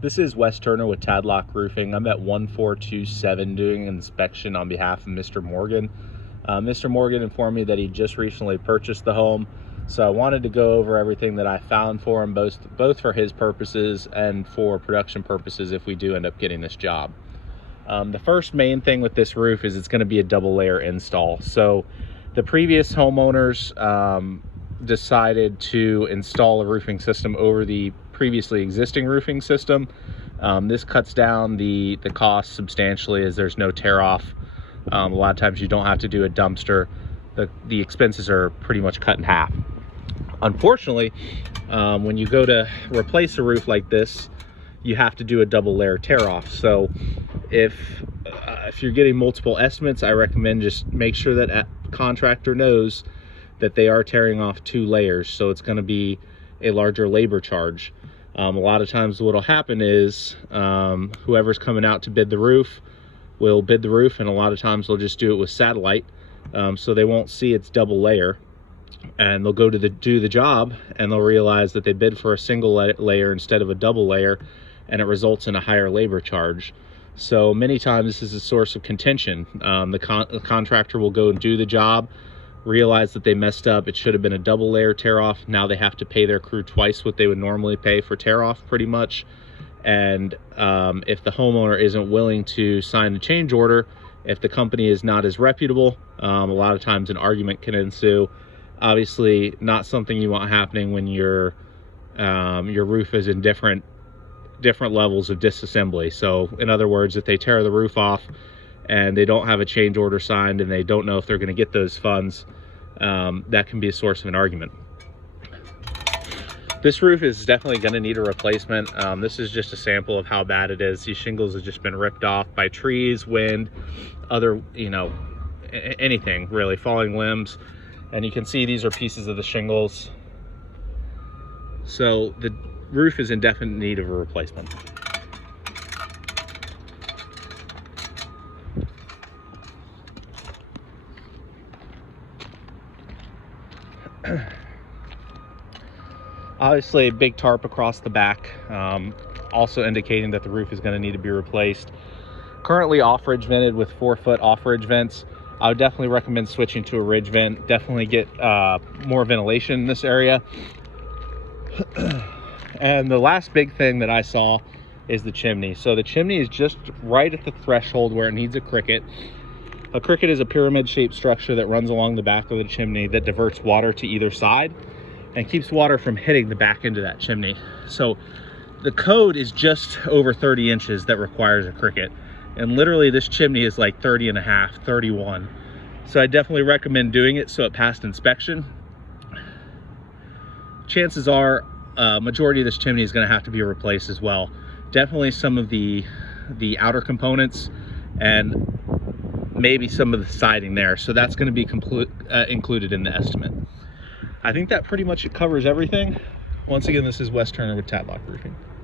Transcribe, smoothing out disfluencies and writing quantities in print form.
This is Wes Turner with Tadlock Roofing. I'm at 1427 doing an inspection on behalf of Mr. Morgan. Mr. Morgan informed me that he just recently purchased the home, so I wanted to go over everything that I found for him, both for his purposes and for production purposes if we do end up getting this job. The first main thing with this roof is it's going to be a double layer install. So the previous homeowners decided to install a roofing system over the previously existing roofing system. This cuts down the cost substantially, as there's no tear off. A lot of times you don't have to do a dumpster. The expenses are pretty much cut in half. Unfortunately, when you go to replace a roof like this, you have to do a double layer tear off. So if you're getting multiple estimates, I recommend just make sure that a contractor knows that they are tearing off 2 layers. So it's going to be a larger labor charge. A lot of times what'll happen is whoever's coming out to bid the roof will bid the roof, and a lot of times they'll just do it with satellite, so they won't see it's double layer, and they'll go to do the job and they'll realize that they bid for a single layer instead of a double layer, and it results in a higher labor charge. So many times this is a source of contention. The contractor will go and do the job, realize that they messed up, it should have been a double layer tear off. Now they have to pay their crew twice what they would normally pay for tear off, pretty much. And if the homeowner isn't willing to sign the change order, if the company is not as reputable, a lot of times an argument can ensue. Obviously not something you want happening when your roof is in different levels of disassembly. So in other words, if they tear the roof off and they don't have a change order signed and they don't know if they're going to get those funds, that can be a source of an argument. This roof is definitely going to need a replacement. This is just a sample of how bad it is. These shingles have just been ripped off by trees, wind, other, anything really, falling limbs. And you can see these are pieces of the shingles. So the roof is in definite need of a replacement. Obviously a big tarp across the back, also indicating that the roof is going to need to be replaced. Currently off-ridge vented with 4-foot off-ridge vents. I would definitely recommend switching to a ridge vent. Definitely get more ventilation in this area. And the last big thing that I saw is the chimney. So the chimney is just right at the threshold where it needs a cricket. A cricket is a pyramid-shaped structure that runs along the back of the chimney that diverts water to either side and keeps water from hitting the back end of that chimney. So the code is just over 30 inches that requires a cricket. And literally this chimney is like 30 and a half, 31. So I definitely recommend doing it so it passed inspection. Chances are majority of this chimney is going to have to be replaced as well. Definitely some of the outer components and maybe some of the siding there. So that's going to be included in the estimate. I think that pretty much covers everything. Once again, this is Wes Turner with Tadlock Roofing.